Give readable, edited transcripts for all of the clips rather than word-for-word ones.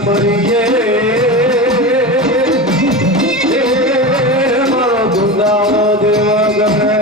મરીએ મારો ધુંધાળો દેવ ગમે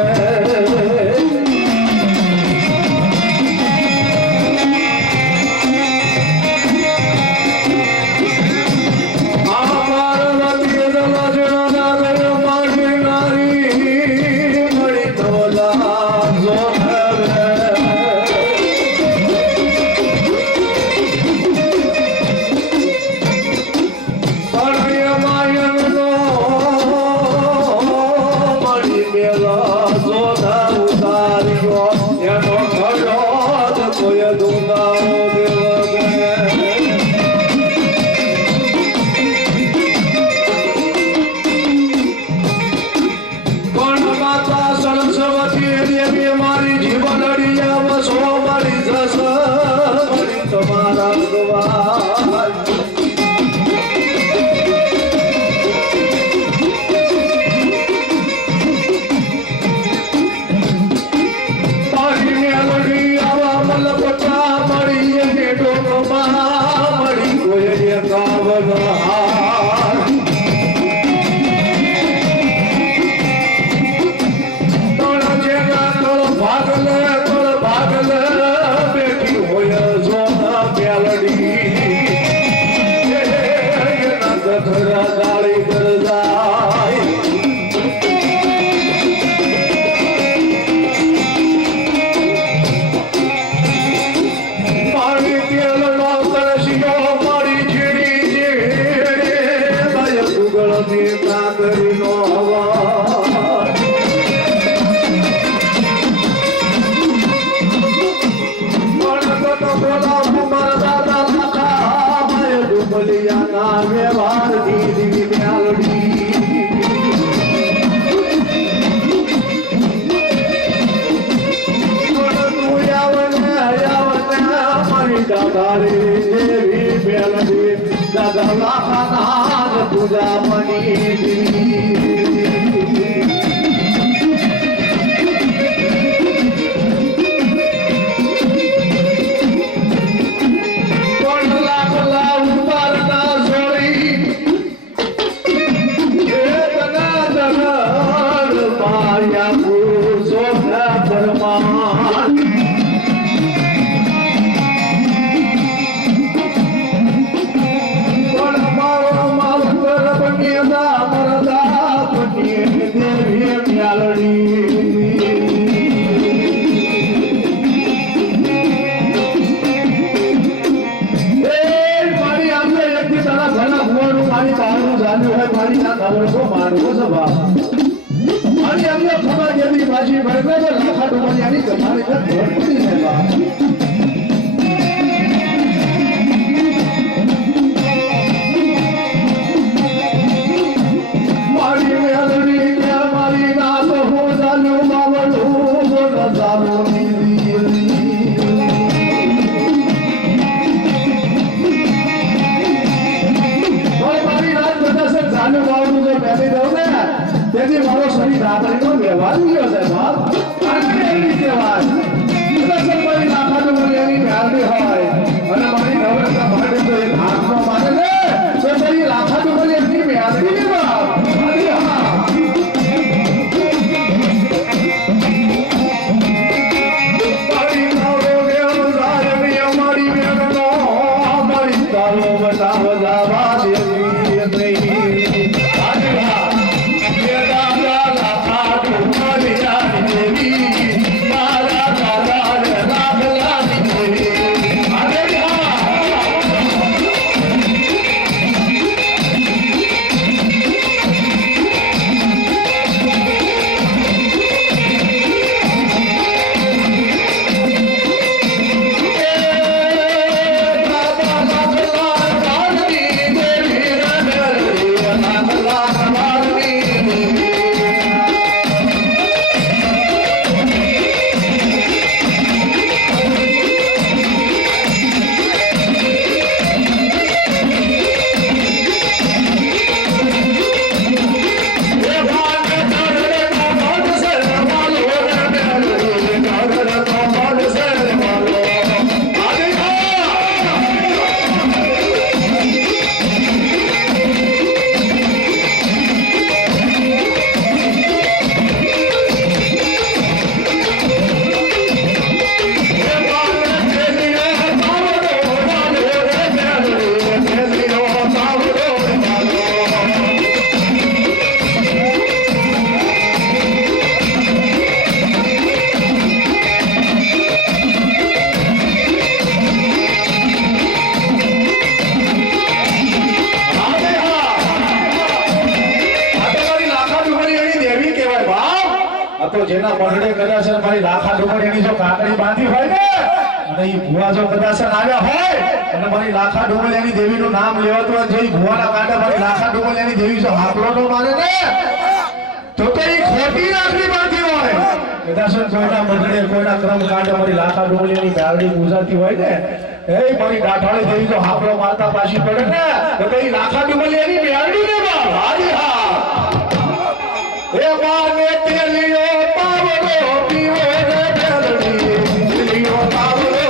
પૂજા તેથી મારો શરીર રાત્રિનો વ્યવહાર ગયો છે બાપ આટલી કહેવાય સમય નાખાનું મને એની ખ્યાલની હોય અને મારી નવરતા માટે જો એક હાથમાં મારે ને તો મારી લાખાનું મને એની ખ્યાલની નહીં બાપ મંડળે કદાચ મારી લાખા ડુમરીની જો કાકડી બાંધી હોય ને અને ઈ ભુવા જો કદાચ આવ્યા હોય અને મારી લાખા ડુમરીની દેવીનું નામ લેવાતું હોય જો ઈ ભુવાના કાંઠે મારી લાખા ડુમરીની દેવી જો હાકલો નો મારે ને તો ઈ ખોટી રાખડી બાંધી હોય કદાચ કોઈના મંડળે કોઈના ક્રમ કાંઠે મારી લાખા ડુમરીની ગાડી પૂજાતી હોય ને એ મારી દાઠાળી દેવી જો હાકલો મારતા પાછી પડે ને તો ઈ લાખા ડુમરીની બેરડી ને બા હારી હા એ માને તેલિયો પાવડો પીવો રે બેરડી તેલિયો પાવડો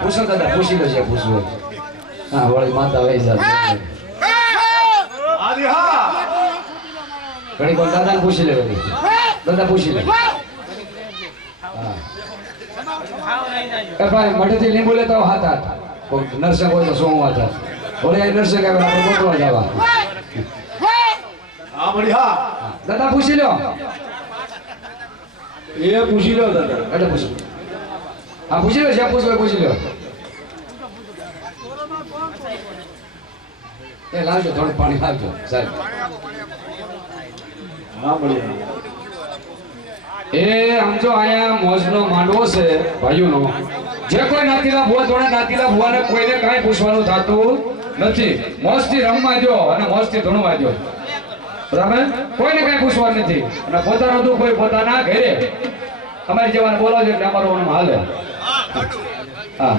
પૂછો દાદા પૂછી લો છે પૂછવું હા વળી માતા વહી જાય આજી હા ઘણી વાર દાદાને પૂછી લે વળી દાદા પૂછી લે હા એ ભાઈ મઠેથી લીંબુ લેતા હાથ હાથ નરસંગ હોય તો સોમવા હતા વળી આ નરસંગ આવે આપણે ગોતવા જવા હા મળી હા દાદા પૂછી લો એ પૂછી લો દાદા એટલે પૂછી હા પૂછી લો જ્યાં પૂછવું પૂછી લો એ લાવજો થોડું પાણી લાવજો સાહેબ હા મળી એ સમજો અહીંયા મોજનો માંડવો છે ભાઈઓનો જે કોઈ નાતીલા ભુવા થોડા નાતીલા ભુવાને કોઈને કાંઈ પૂછવાનું થતું નથી મોજથી રમવા દો અને મોજથી ધણવા દો બરાબર કોઈને કઈ પૂછવાનું નથી અને પોતાનું દુઃખ હોય પોતાના ઘરે અમારી જેવાને બોલાવજો એટલે અમારું હાલે હા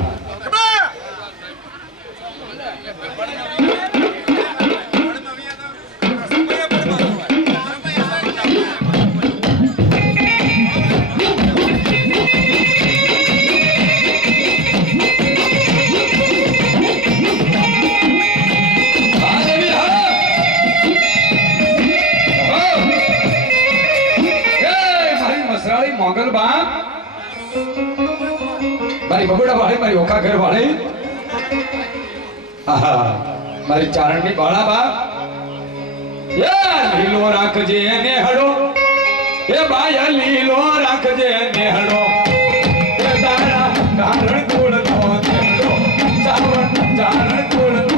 મોગલ બા મારી બબુડા વાળી મારી ઓખા ઘર વાળી મારી ચારણની બાળા બા લીલો રાખજે ને હડો એ બાયા લીલો રાખજે ને હડો એ તારા ચારણ કુળ નો હડો ચારણ કુળ નો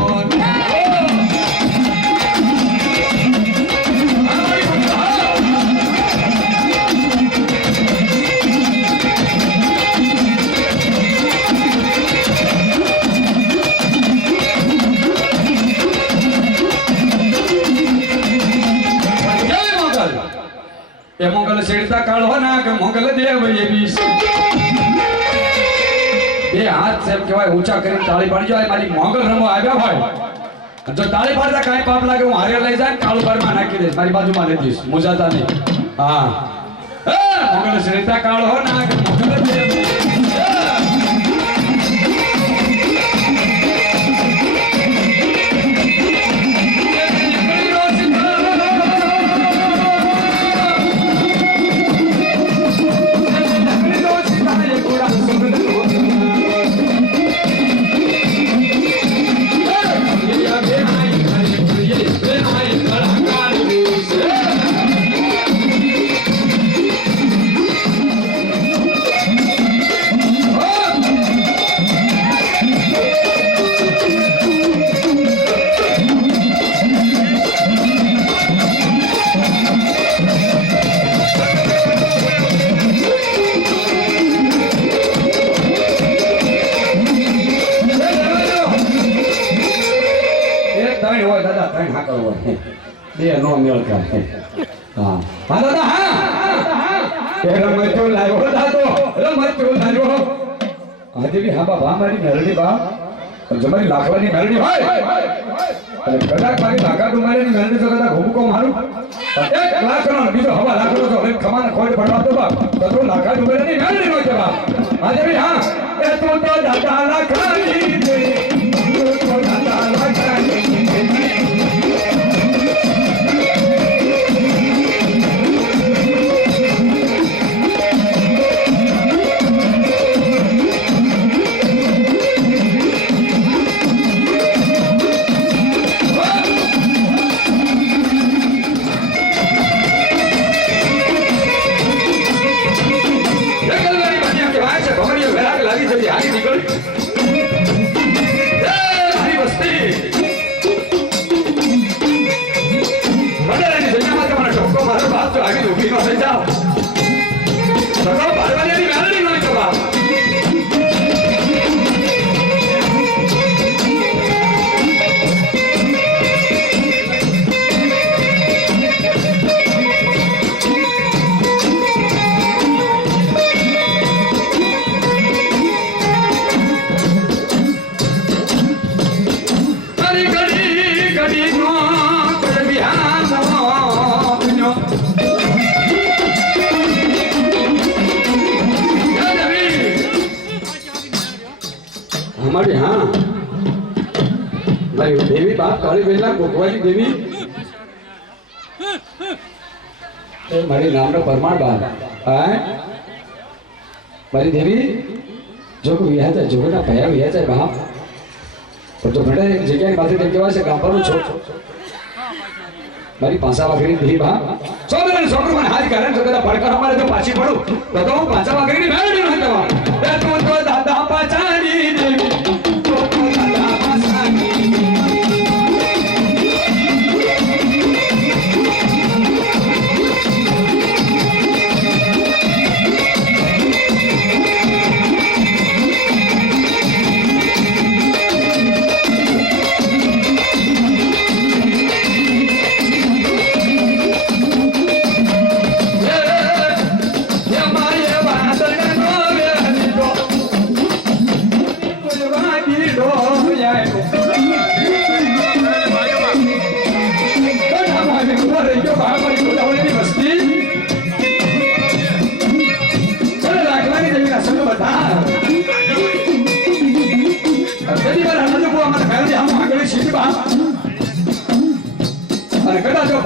એ મોગલ શેડતા કાળો ના કે મોગલ દેવ એવી બે હાથ સેમ કહેવાય ઊંચા કરીને તાળી પાડજો મારી મોગલ રમો આવ્યા હોય જો તાળી પાડતા કાંઈ પાપ લાગે હું હારે લઈ જાય કાળું બારમાં નાખી દઈશ મારી બાજુમાં લઈ દઈશ મુજાતા નહીં હા મોગલ શેડતા કાળો ના કે મોગલ દેવ નો મેળ કરે હા હા દાદા હા એ રમતો લાવ્યો દાદો રમતો લાવ્યો આજે બી હા બા મારી મેરડી બા જમારી લાખવાની મેરડી હોય અને કદાચ મારી લાખા ડુમારીની મેરડી તો કદાચ ઘૂમકો મારું એક લાખનો બીજો હવા લાખનો તો હવે ખમાને ખોડ પડવા તો બા તો લાખા ડુમારીની મેરડી હોય જવા આજે બી હા એ તો દાદા લાખાની દે તો દાદા લાખાની हमारे हाँ भाई देवी बाप काली बेला कोकवाली देवी मारी नाम नो परमाण बाप है मारी देवी जो को विहार है जो ना पया विहार है बाप पर तो बड़े जगह बातें देख के वासे काम पर छोड़ मारी पांचा वागरी देवी बाप सोकर मन हाथ कारण तो कदा पड़कर हमारे तो पाछी पड़ो बताओ पांचा वागरी नहीं मैं नहीं होता तो दादा पाचानी देवी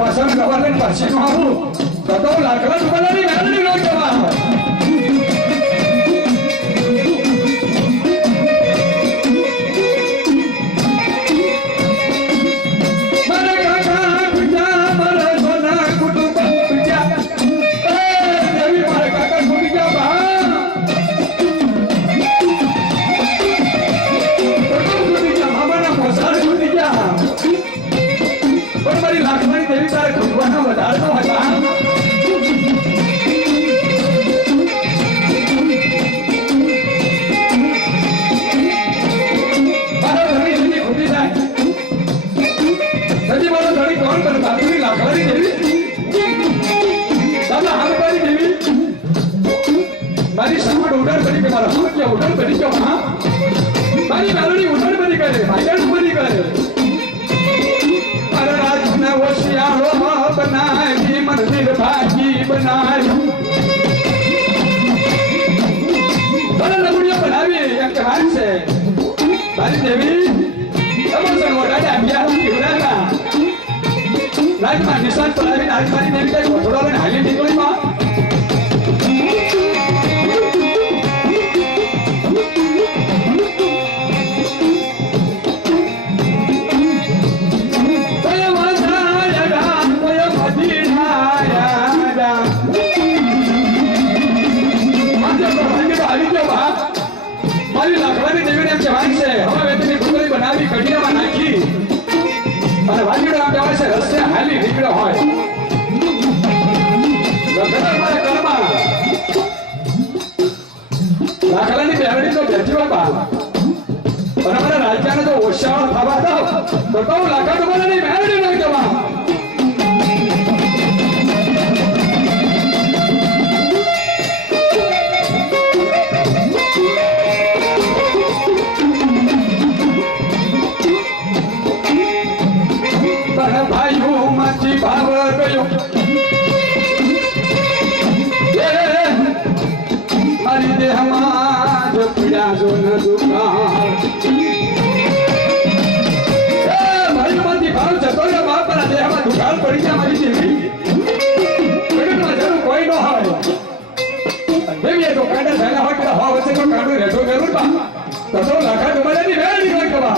પસંદ કરવાને પછી નો આવું તો લાકડા બનાવી મેળવી નો જવા મારી સમાડ ઉડાડ બની કે મારા હાથ કે ઉડાડ બની કે હા મારી મેલોડી ઉડાડ બની કરે ભાઈડન બની કરે અરે રાજના ઓશિયાળો બનાવી મંદિર ભાગી બનાવી અરે લગુડિયા બનાવી એમ કે હાથ છે મારી દેવી સમોસન ઓડાડે અભિયા ઉડાડના રાજમાં નિશાન બનાવી આજ મારી દેવી કઈ થોડો લઈને હાલી નીકળી માં રસ્તે હાલી નીકળ્યો હોય દાખલાની બેરડી તો બેઠી હોય બા અને મારા રાજ્યને તો ઓછાવાળો થવા દો તો લાખા તો મને બેરડી નહીં જવા મારી દેહમાં જો પીડા જો ન દુકાન મારી માંથી ભાવ જતો ને બાપ મારા દેહમાં દુકાન પડી ગયા મારી દેવી જરૂર કોઈ ન હોય દેવી તો કાંડા થયેલા હોય કે હવા વચ્ચે તો કાંડું રહેતો જરૂર બા તો લાખા ડુબાડાની વેળી હોય કે બા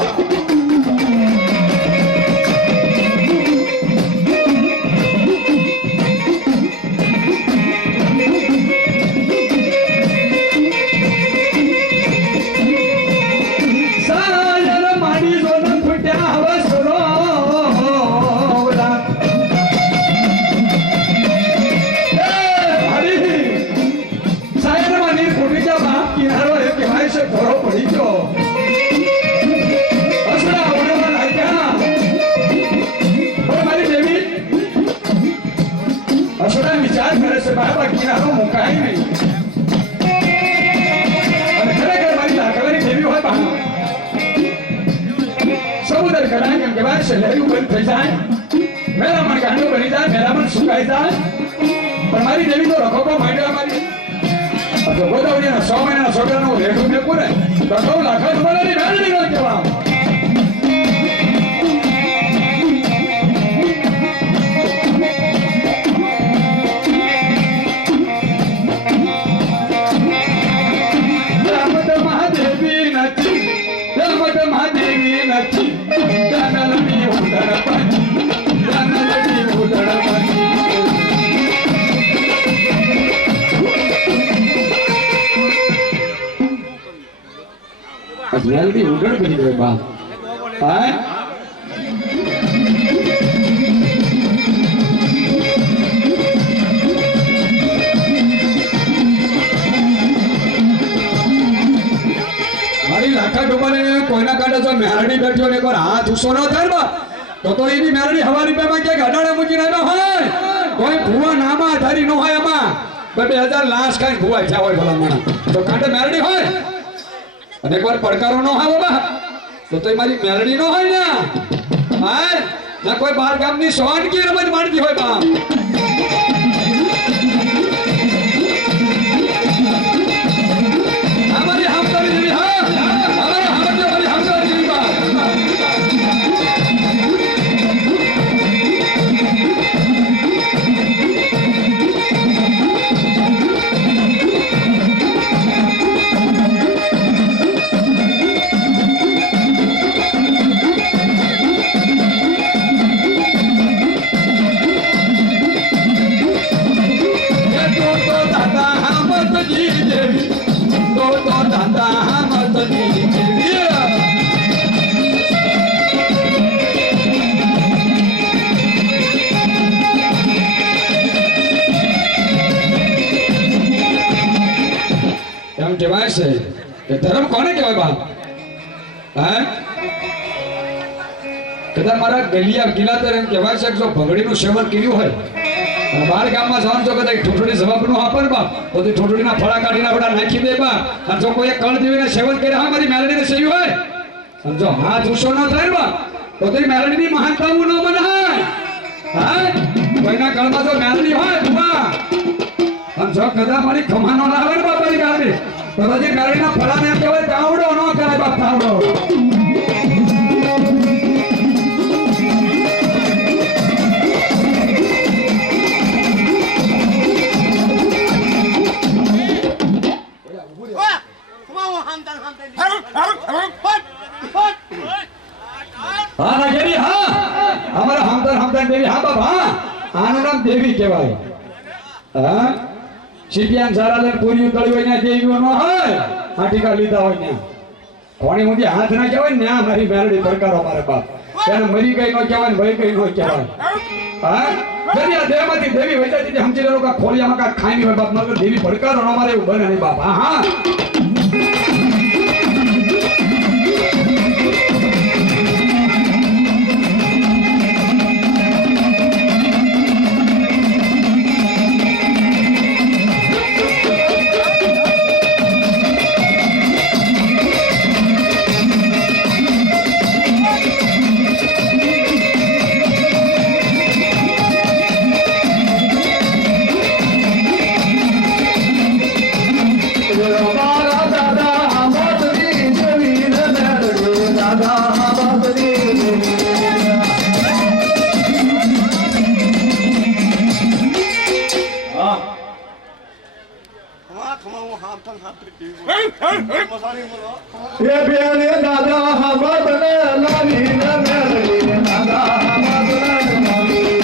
વિચાર કરે છે બાબા કિનારો મુકાય નહીં અને ખરેખર મારી લાકડાની દેવી હોય બા સમુદ્ર કદાચ એમ કહેવાય છે લહેરું બંધ થઈ જાય મેરામણ ગાંડો બની જાય મેરામણ સુકાઈ જાય પણ મારી દેવી તો રખોકો માંડ્યા મારી ગોદાવરીના 100 મહિનાના છોકરાનું રેઠું મેકું ને તો 100 લાખ રૂપિયાની વેલડી ન કહેવા જલ્દી ઉગડ બની ગયો બા હા મારી લાખા ડોબાને કોઈના કાંડે જો મેરડી બેઠ્યો ને એકવાર હાથ ઉસો ન થાય બા તો એની મેરડી હવા રૂપિયામાં ક્યાંક અડાડે મૂકીને આવ્યો હોય કોઈ ભૂવા નામાં ધારી ન હોય એમાં 2000 લાશ ખાઈને ભૂવા થયા હોય ભલા માણા તો કાંડે મેરડી હોય અને એકવાર પડકારો ન હોય બાબા તો મારી મેરડી ન હોય ને હા ના કોઈ બાર ગામની સોનકી રમત માણતી હોય બા અમારી હામદારી જેવી હા અમારી હામદારી જેવી બા છે એ ધર્મ કોને કહેવાય બાપ? હે કદાચ મારા ગલિયા ગિલાતર એમ કહેવાય છે કે જો ભંગડીનું સેવન કર્યું હોય અને બાર ગામમાં જવાનું જો કદાચ ઠોઠડી જવાબનું આપે ને બાપ તો તે ઠોઠડીના ફળા કાઢીને આપણા નાખી દે બાપ. અને જો કોઈ કળ દેવીને સેવન કરે હા મારી મેલડીને સેવ્યું હોય અને જો હાથ ઊંચો ન થાય ને બાપ તો તે મેલડીની મહાનતાનું ન મનાય. હા કોઈના કળમાં જો મેલડી હોય બુઆ અને જો કદાચ મારી ખમાનો ના આવે ને બાપ મારી મેલડી તો પછી મેલડીના ફળાને એમ કહેવાય તાવડો ન કરાય બાપ તાવડો. હા ના કેવી હા અમારા હમદાન દેવી હા બાપ હા આનું નામ દેવી કહેવાય. હા સીપિયાન સારાને પૂરી તળી હોય ને દેવીઓ ન હોય આ ટીકા લીધા હોય ને કોણી મુજી હાથ ના કહેવાય ને મારી મેલડી પડકારો મારે બાપ એને મરી ગઈ નો કહેવાય ને મરી ગઈ નો કહેવાય. હા જરી આ દેવમાંથી દેવી વૈજા દીધી સમજી લો કા ખોલિયામાં કા ખાઈ હોય બાપ મગર દેવી પડકારો ન મારે એવું બને નહીં બાપ. હા હા એ બેને દાદા હમદને લાવી ને મેલડી દાદા હમદને લાવી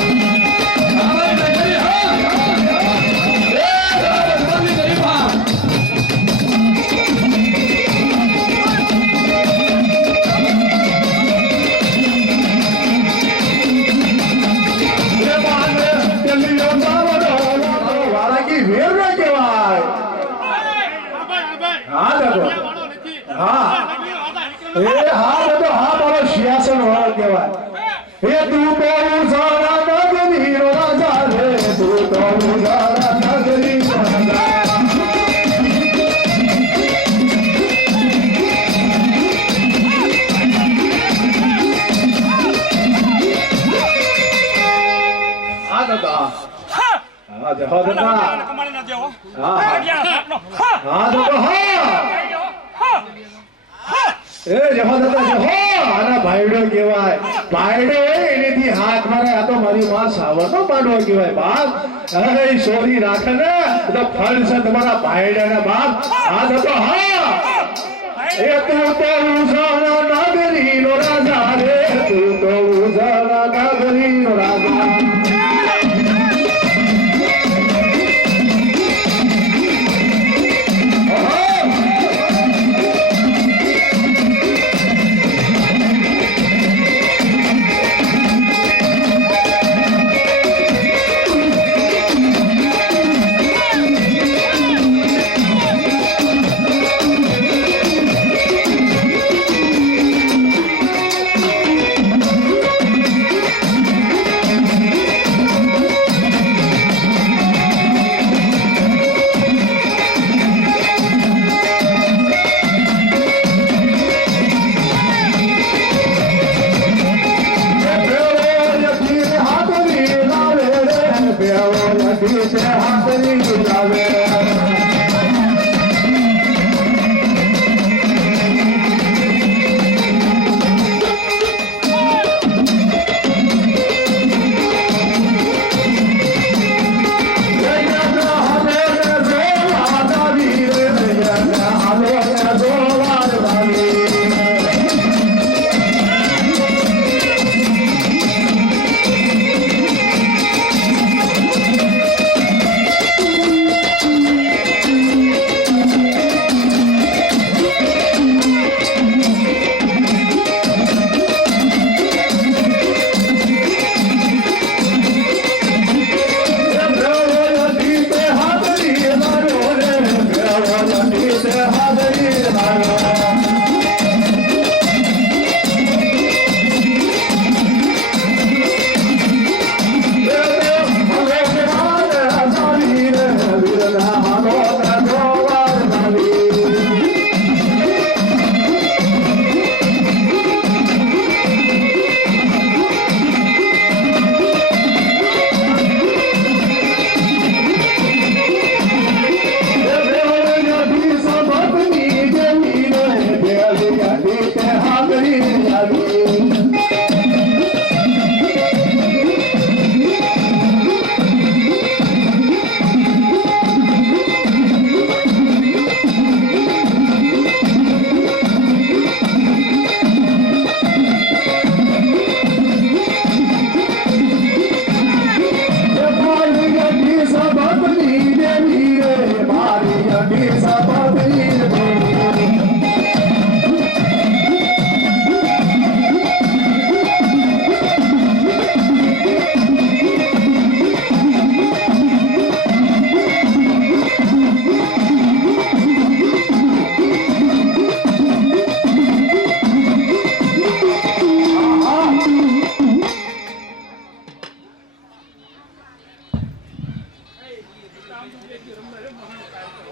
વાળાકી વેર ના કહેવાય. હા દાદો હા એ હા દાદો હા મારો સિંહાસન વાળો કહેવાય. એ તું તો ઉજારા નગરી નો રાજા રે તું તો ઉજારા નગરી નો રાજા. હા દાદા હા જહો દાદા હા દાદા હા એ જહો દાદા જહો આના ભાઈડો કહેવાય. ભાઈડો એનેથી હાથ મારે આ તો મારી માં સાવરનો પાડો કહેવાય બાપ. અરે સોરી રાખે ને તો ફળ છે તમારા ભાઈડાના બાપ. હા દાદા હા એ તું તો ઉજારા નગરી નો રાજા રે તું તો ઉજારા નગરી નો રાજા.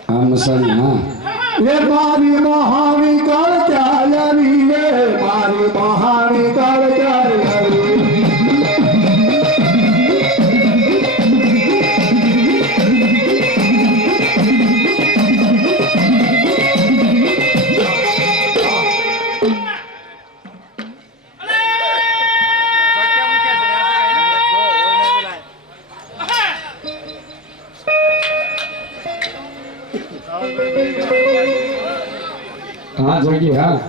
આ મસાણી હા એ મારી મહાવી કાળ ક્યાં આવી રે મારી મહાવી કાળ ક્યાં આવી હા જોઈ હા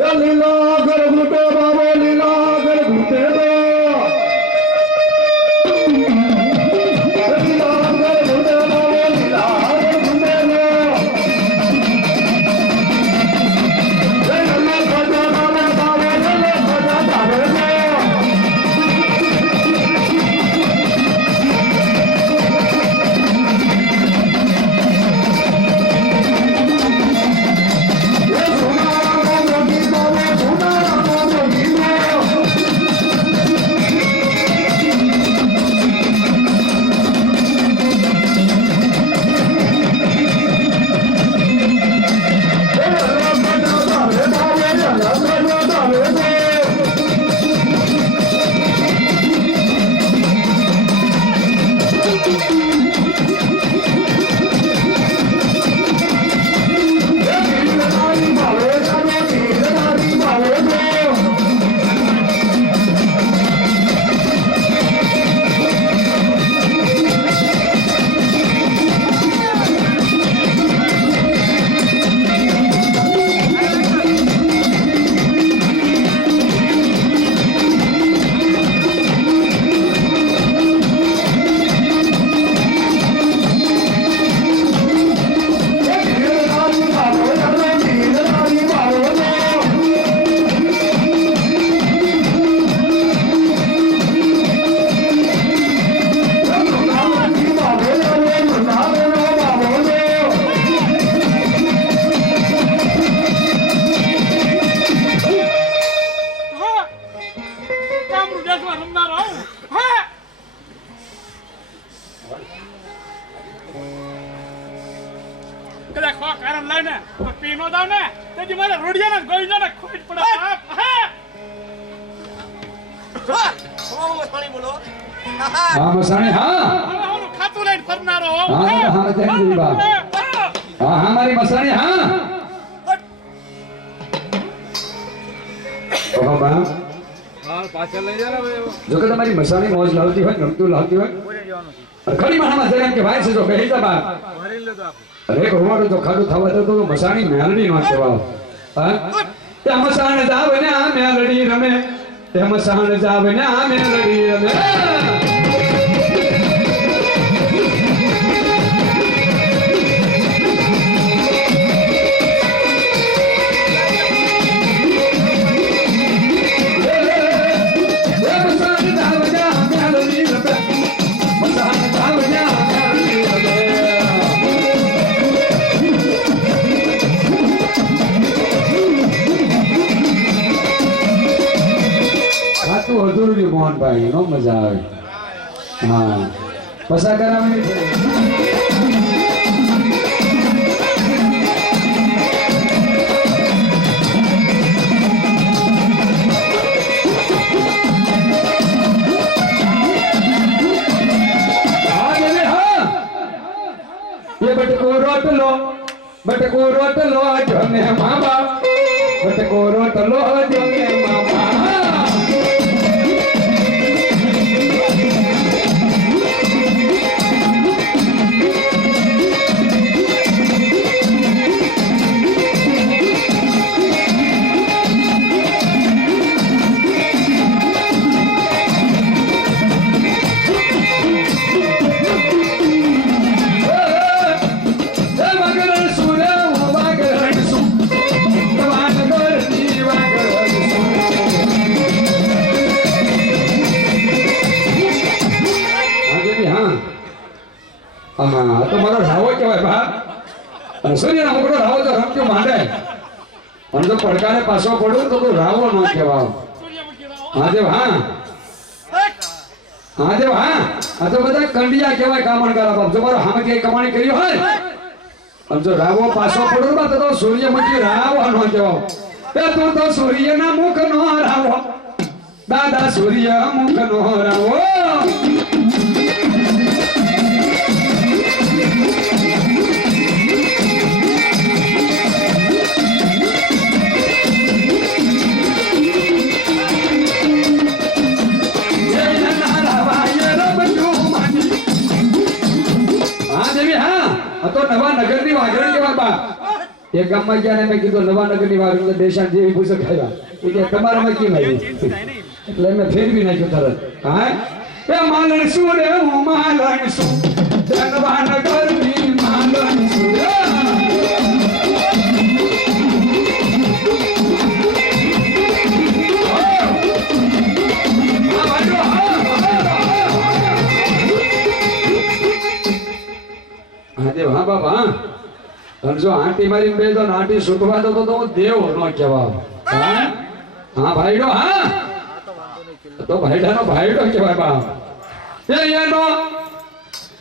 એ લીલા ગરગુટે બાબો લીલા ગરગુટે હા મસાણી હા ખાતું લઈને ફરનારો હા હા જય બા હા હા મારી મસાણી હા ઓહો બા હા પાછળ લઈ જા ને જો કે તમારી મસાણી મોજ લાવતી હોય ગમતું લાવતી હોય ઘણી માણસ જેમ કે ભાઈ છે જો કહી જા બા ભરી લેતો આપ અરે કોવાડો તો ખાડું થવા દે તો મસાણી મેલડી નો કહેવાય હા તે મસાણ જાવ ને આ મેલડી રમે તે મસાણ જાવ ને આ મેલડી રમે ઓલું રહ્યું મોહનભાઈ નો મજા આવે હા પસા કરાવવાની છે બટકો રોટલો જમે મા બાપ બટકો રોટલો જમે મા બાપ હા તો મારો રાવો કહેવાય બા અને સૂર્યના મુકડો રાવો તો રમતો માંડે અને તો પડકારે પાછો પડ્યો તો રાવો ન કહેવાય હા દેવ હા હા દેવ હા આ તો બધા કંડિયા કહેવાય કામણગારા બાપ જો મારો હામે કે કમાણી કરી હોય અને જો રાવો પાછો પડ્યો બા તો સૂર્યમુખી રાવો ન કહેવાય એ તું તો સૂર્યના મુખનો રાવો દાદા સૂર્ય મુખનો રાવો તો નવા નગરની વાગરણ કેવા બા એક ગામમાં ગયા ને મેં કીધું નવા નગરની વાગરણ તો દેશાન જેવી પૂછો ખાવા એ કે તમારામાં કેમ આવી એટલે મેં ફેરવી નાખ્યું તરત હા એ માલણ શું રે હું માલણ શું નવા નગરની માલણ શું દેવ હા બાપા હા જો આંટી મારી બે તો આંટી સુટવા દો તો દેવ નો કહેવાય હા હા ભાઈડો હા તો ભાઈડાનો ભાઈડો કહેવાય બા એ એનો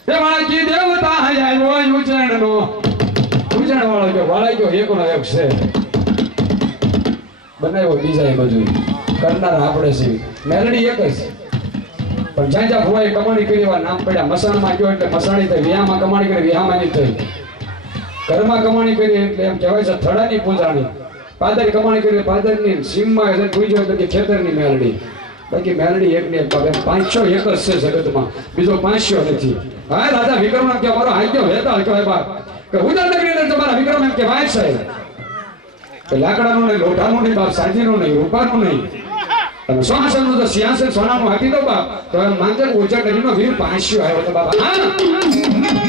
એ વાળકી દેવતા આવ્યો ઉજણનો ઉજણ વાળો જો વાળાઈ ગયો એકનો એક છે બનાવ્યો બીજા એ બધું કરનાર આપણે છે મેલડી એક જ પણ જ્યાં જ્યાં ભુવાએ કમાણી કરી એવા નામ પડ્યા મસાણમાં ગયો એટલે મસાણી થઈ વિહામાં કમાણી કરી વિહામાંની થઈ ઘરમાં કમાણી કરી એટલે એમ કહેવાય છે થડાની પૂજાણી પાદર કમાણી કરી પાદરની સીમમાં એટલે પૂજો એટલે કે ખેતરની મેલડી બાકી મેલડી એક ને એક 500 એક જ છે જગતમાં બીજો 500 નથી હા રાજા વિક્રમ નામ કે મારો હાગ્યો વેતા કહેવાય બાપ કે ઉદયનગરી ને તમારા વિક્રમ એમ કે વાય છે કે લાકડાનું નહીં લોઢાનું નહીં બાપ સાંજીનું નહીં રૂપાનું નહીં તમે સોહાસનનું તો સિંહાસન સોનાનું આપી દો બાપ તો એમ માનજે ઓછા નગરીનો વીર 500 આવ્યો તો બાબા હા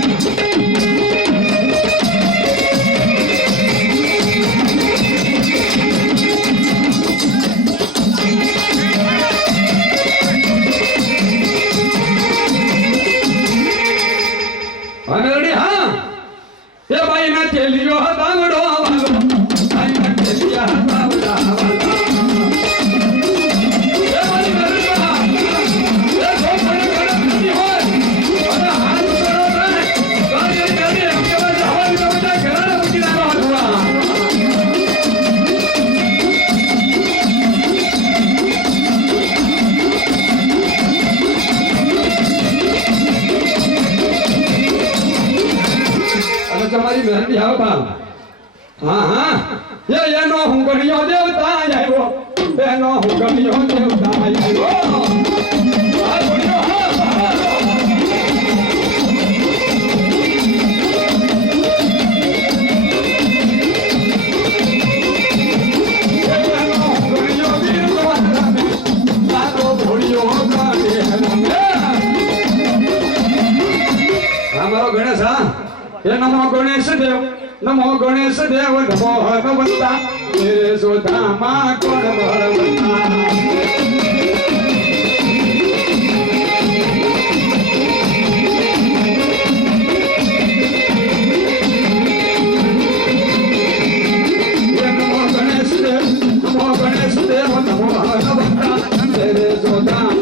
અમેરડી હા એ ભાઈ ના તેલિયો દાવડો વાલો ભાઈ ના તેલિયા દાવડા વાલા એ ભાઈ નરવા એ સોપણ કરતી હોય અને હાથ સરો રે ગાડી ગાડી એમ કે જવાની તો બધા ઘરના મૂકી નાખવા થોડા તમારી મેરડી આવ બા હા હા એ એનો હું ગણ્યો દેવતા આવ્યો એનો હું ગણ્યો દેવતા આવ્યો આ ગણ્યો હા એનો હું ગણ્યો દેવતા મારો ભોળિયો ગાડે મારો ગણેશ હા નમો ગણેશ દેવ નમો ગણેશ દેવ નમો હનુમંતા મેરે સોધામાં કોણ બળવંતા નમો ગણેશ દેવ નમો હનુમંતા મેરે સોધામાં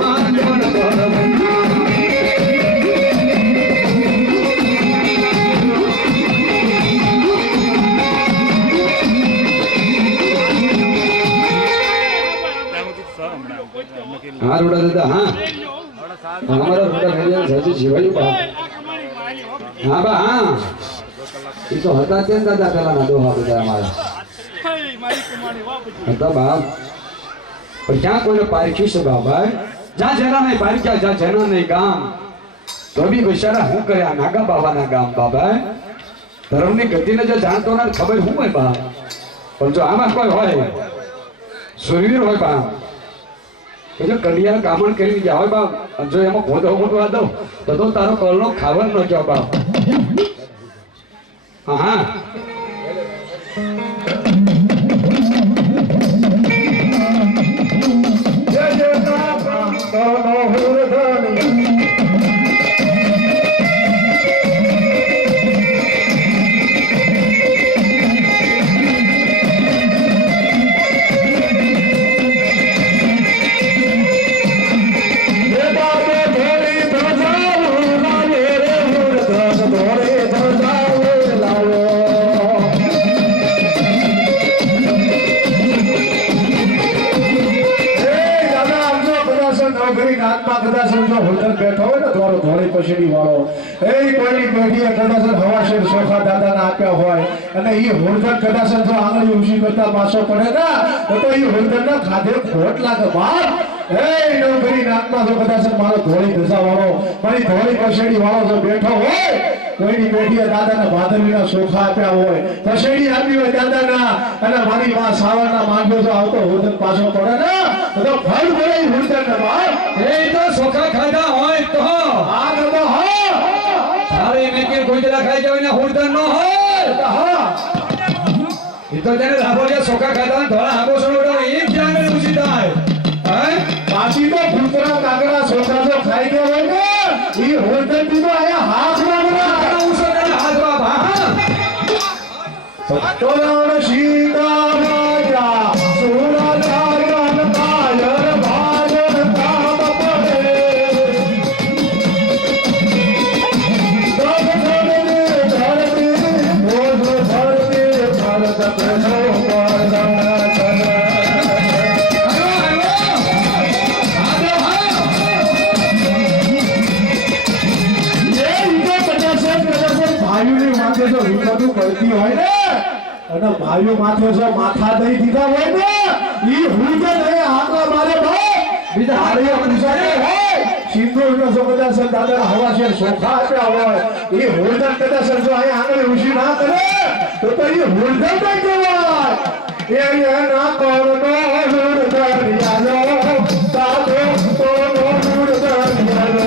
હા રોડા દાદા હા અમારા રોડા ખાઈ સાચી જીવાયું બા હા બા હા એ તો હતા તે ને દાદા પેલા ના દોહા બધા અમારા હતા બાપ પણ ક્યાં કોઈને પારખ્યું છે બાબા જ્યાં જેના નહીં પારખ્યા જ્યાં જેના નહીં ગામ તો બી બિચારા શું કર્યા નાગા બાબાના ગામ બાબા ધર્મની ગતિને જો જાણતો ના ખબર શું હોય બા પણ જો આમાં કોઈ હોય સુરવીર હોય બા જો કડિયા કામણ કરી ગયા હોય બા જો એમાં ભોધો મૂકવા દઉં તો તારો કલનો ખાવન ન જાવ બા હા હા જય જય કાકા તનો હુરધણી બેઠો હોય ને થોડો ધોળી પછડી વાળો એ કોઈની પેઢીએ કદાચ હવાશેર સોખા દાદાના આપ્યા હોય અને એ હોળધન કદાચ જો આંગળી ઊંચી કરતા પાછો પડે ને તો એ હોળધનના ખાધે ખોટ લાગે બાપ એ નોકરી નાકમાં જો કદાચ મારો ધોળી ધજા વાળો મારી ધોળી પછડી વાળો જો બેઠો હોય કોઈની પેઢીએ દાદાના ભાદરવીના સોખા આપ્યા હોય પછડી આપી હોય દાદાના અને મારી માં સાવરના માંગો જો આવતો હોળધન પાછો પડે ને તો ફળ મળે હોળધન ને બાપ એ તો સોખા ખાધા હોય તો આ તો હા સારી મેકે કોઈ જરા ખાઈ જાય ને હુરદન ન હોય હા એ તો તેને રાબોલિયા સોખા ખાધા ને ધોળા આંબો સોડો એ ક્યાં આગળ ઊંચી થાય હે પાછી તો ભૂતરા કાગડા સોખા જો ખાઈ ગયો હોય ને ઈ હોળધન દીધો આયા હાથ મારવા ઊંચો તેને હાથ બાપ હા તોરણ સીતા રાજા સુરા જાગન કાયર ભાજન કામ પડે દબ ધરતી બોધ ધરતી ભરત પ્રજો પરદન ભાઈઓની માથે જો વિપતું પડતી હોય ને અને ભાઈઓ માથે જો માથા દઈ દીધા હોય ને ઈ હુંજે નહીં આંકડા મારે ભાઈ બીજા હારીઓ પૂછાય હોય સિંદૂરનો જો કદાચ દાદાના હવાશેર સોખા આપ્યા હોય ઈ હોળધન કદાચ જો અહીંયા આંગળી ઊંચી ના કરે તો ઈ હોળધન નહીં કહેવાય એ ના કરનો હોળધન યાલો સાધો તો હોળધન યાલો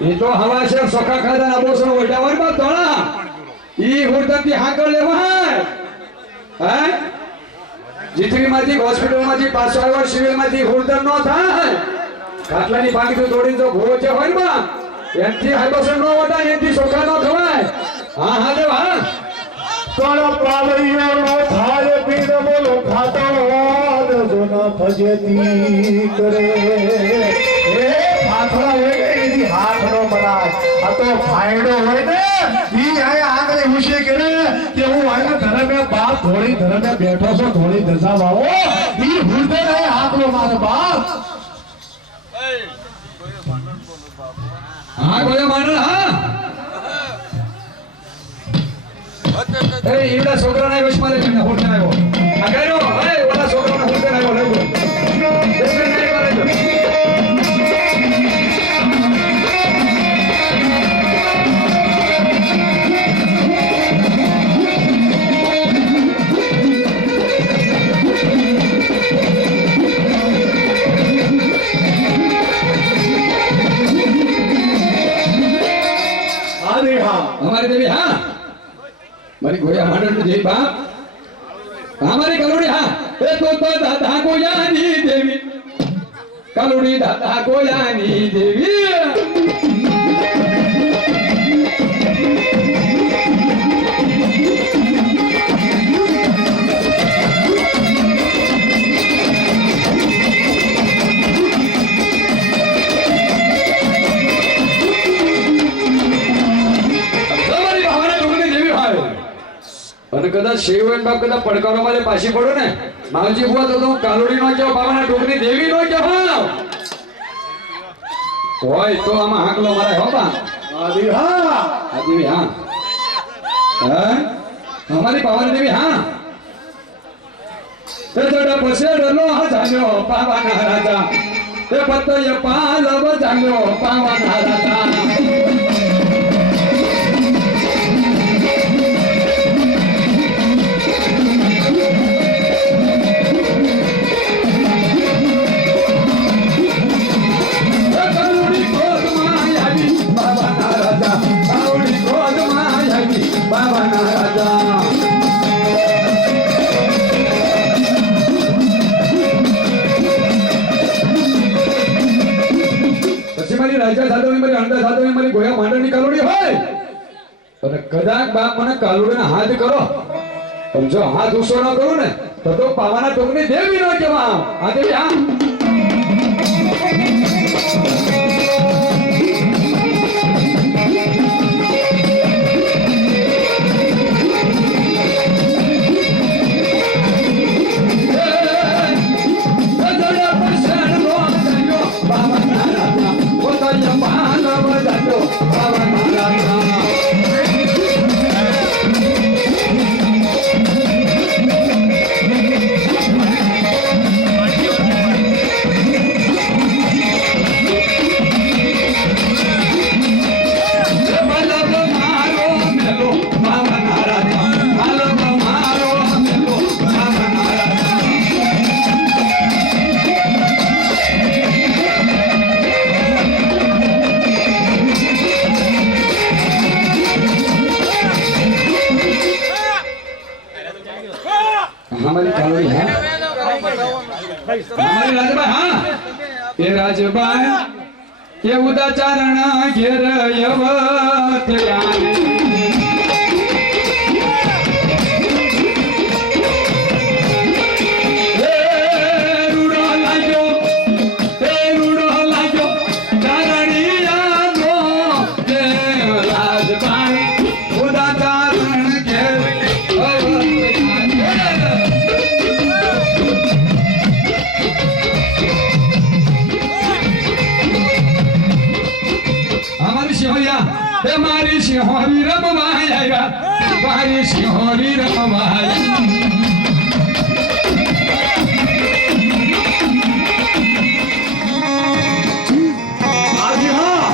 એ તો હવા છે સોખા ખાધા ના બોસણ ઓઢા હોય બાપ ધોળા ઈ હુરદન થી હાકર લેવાય હે જીતરી માંથી હોસ્પિટલ માંથી પાછો આવ્યો સિવિલ માંથી હુરદન નો થાય ખાટલાની ભાગી તો દોડીને તો ભૂવો છે હોય ને બા એનથી હાઈબોસણ નો ઓઢા એનથી સોખા નો ખવાય હા હા દેવ હા કોણ પાવૈયો નો થાય પીર બોલો ખાતો વાદ જો ન ફજેતી કરે એ હાથડા હોય ને એની હાથ નો બનાય આ તો ફાયડો હોય ને ઈ આયા આગળ ઉશે કરે કે હું આયા ધરમે બાપ ધોળી ધરમે બેઠો છો ધોળી ધજા વાળો ઈ હુરદે આયા હાથ નો મારે બાપ હા ગોયા માંડલ હા એ ઈવડા છોકરાના વશમાં લે મને હોટ આવ્યો આ કર્યો એ ઓલા છોકરાના હોટ આવ્યો લેજો દેખને નહીં કરે જો અરે હા हमारी देवी हाँ मारी गोया माडल जय बाप हमारी कलोड़ी हाँ ए तो दादा गोयानी देवी कलोड़ी दादा गोयानी देवी કદાચ શિવ હોય ને બાપ કદાચ પડકારો મારે પાછી પડો ને માવજી બુઆ તો હું કાલોડી નો કહો બાબાના ટોકની દેવી નો કહો હોય તો આમાં હાકલો મારે હો બા આદિ હા આ દેવી હા હા અમારી પાવાની દેવી હા તે જડા પછેડલો જાગ્યો પાવાના રાજા તે પતય પાલવ જાગ્યો પાવાના રાજા રાજા સાધવની મારી અંડા સાધવની મારી ગોયા માંડરની કાલોડી હોય અને કદાચ બાપ મને કાલોડીને હાથ કરો પણ જો હાથ ઉસો ન કરું ને તો પાવાના ટોકની દેવી ન કહેવા આ દેવી હા हमारी कालोड़ी है हमारी राजबा हाँ ये राजबा ये उदाचारण घेर यवत याने हमारी सिंहरी रमवाएगा हमारी सिंहरी रमवाएगा आदि हाँ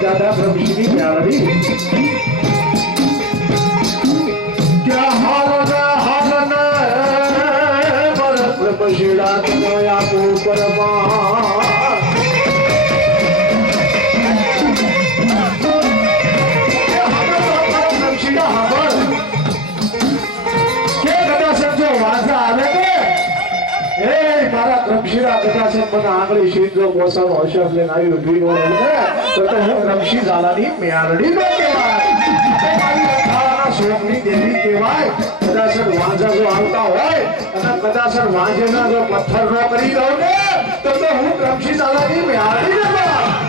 दादा प्रभु श्री प्यारी क्या हाल न पर प्रभु शिड़ा तनया को परमा રમશીરા કદાચ મને આંગળી સીધો મોસાનો હશર લઈને આવ્યું ભીનો તો હું રમશી ઝાલાની મેરડી નો કહેવાય મારી શોકની દેવી કહેવાય કદાચ વાંઝા જો આવતા હોય અને કદાચ વાંઝેના જો પથ્થર નો કરી દઉં ને તો હું રમશી ઝાલાની મેરડી નો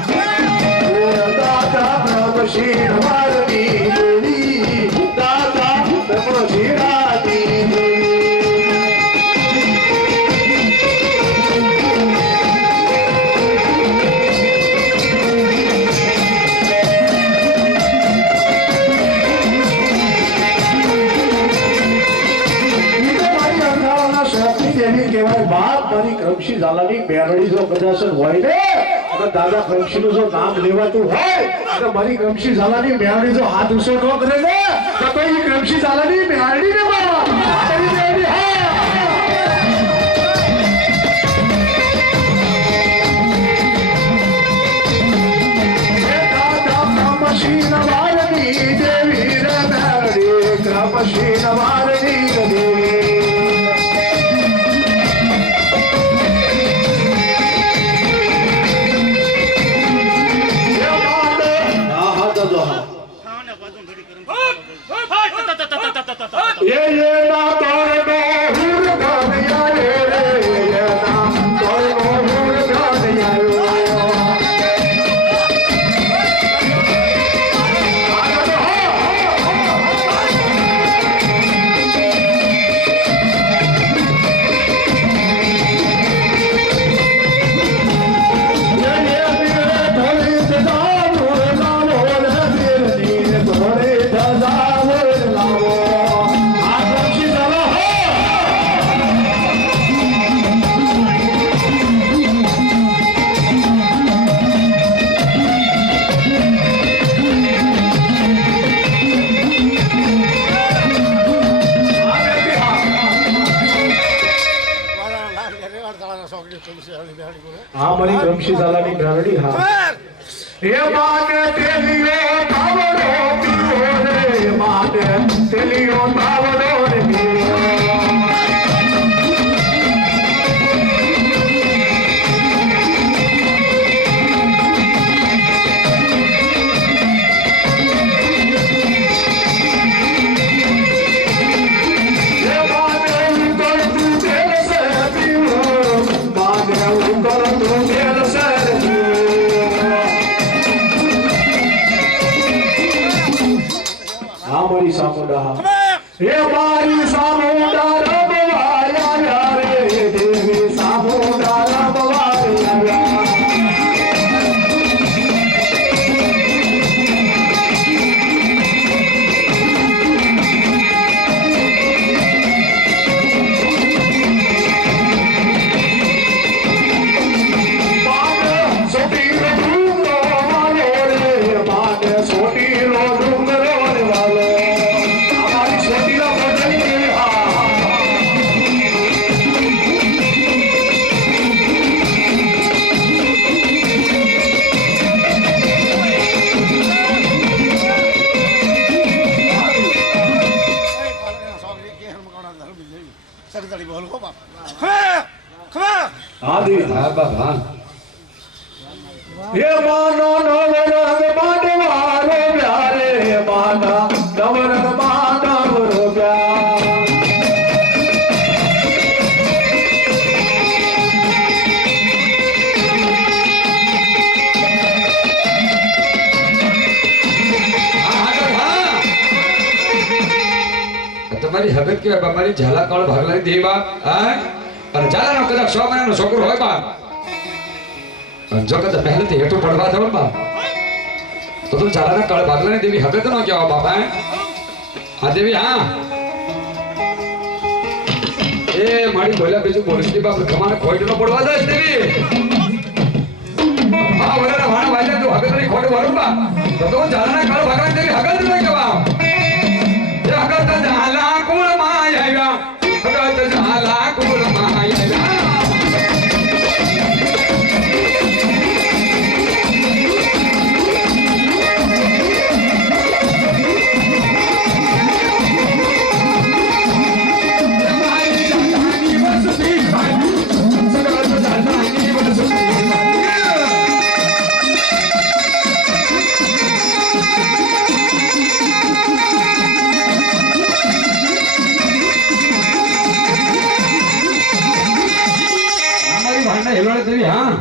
કહેવાય દાદા રમશી મારની દેવી દાદા રમશીરાની દેવી રમશી ઝાલાની મેરડી જો કદાચ હોય ને અને દાદા રમશીનું જો નામ લેવાતું હોય તો મારી રમશી ઝાલાની મેરડી જો હાથ ઉસો ન કરે ને તો એ રમશી ઝાલાની મેરડી ને તપસ્વી નવારની દેવી હા હા દાદા હા ये ना तोरनो हुर गानिया रे ये ना तोरनो हुर गानिया हाँ मरी क्रमशी सालानी ब्राह्मणी हाँ ये माने तेलियो तावड़ो पीओ रे माने तेलियो तावड़ो रे पीओ हमारी सामुंडा ये हमारी सामुंडा रबवाया रे देवी सामुंडा रबवाया आदि હા બાબા ये मानो नवरंग मानवारो प्यारे माना नवरंग मानवरो प्यार તમારી હગત કેવાય બા મારી ઝાલા કાળ ભાગલાની દેવી બા હા અને ઝાલાનો કદાચ 100 મહિનાનો છોકરો હોય બા જો કદાચ પહેલેથી હેઠું પડવા દો બા તો તું ઝાલાના કાળ ભાગલાની દેવી હગત નો કેવા બાપા હા દેવી હા એ મારી બોલ્યા બીજું બોલસી બાપ તમારે ખોટ નો પડવા દે દેવી હા વરાના વાણ વાજા તું હગતની ખોટ વરું બા તો તું ઝાલાના કાળ ભાગલાની દેવી હગત નો કેવા જગત ઝાલા કુળ માયા જગત ઝાલા કુળ માયા હેલોડે દેવી હા